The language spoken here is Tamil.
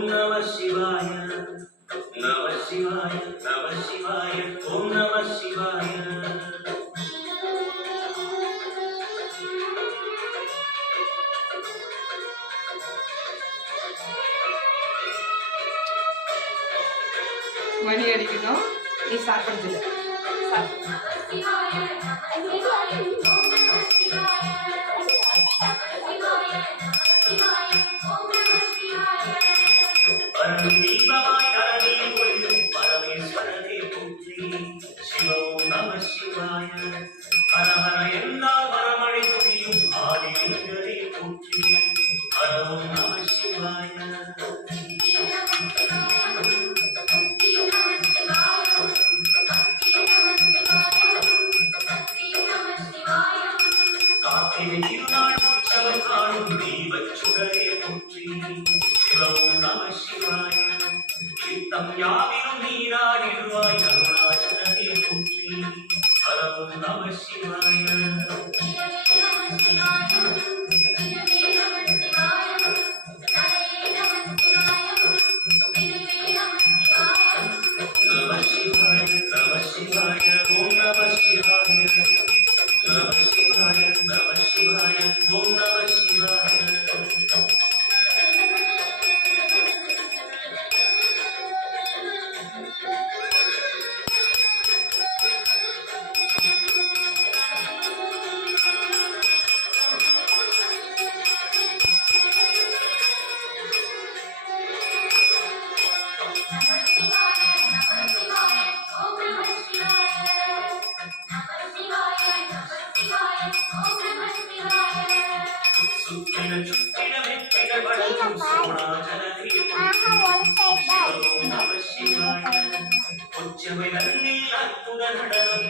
ஓம் நம சிவாய நம சிவாய நம சிவாய ஓம் நம சிவாய மணி அடிக்கணும் நீ சாப்பிடுறது தீபமாய் தரணியில் ஒளிரும் பரமேஸ்வரனே போற்றி சிவம் நம சிவாய ஹர ஹர என்றால் வரமழை பொழியும் ஆதிலிங்கரே போற்றி ஹரம் நம சிவாய கார்த்திகை திருநாள் உற்சவம் காணும் தீபச் சுடரே போற்றி சிவம் நம சிவாய சித்தம் யாவிலும் நீராடிடுவாய் அருணாச்சலனே போற்றி ஹரம் நம சிவாய நம சிவாய நம சிவாய ஓம் நம சிவாய நம சிவாய நம சிவாய ஓம் நம சிவாய சுற்றிட சுற்றிட வெற்றிகள் வழங்கும் சோணாச்சலனே போற்றி நம சிவாய உச்சமை நன்னில் அற்புத நடனம்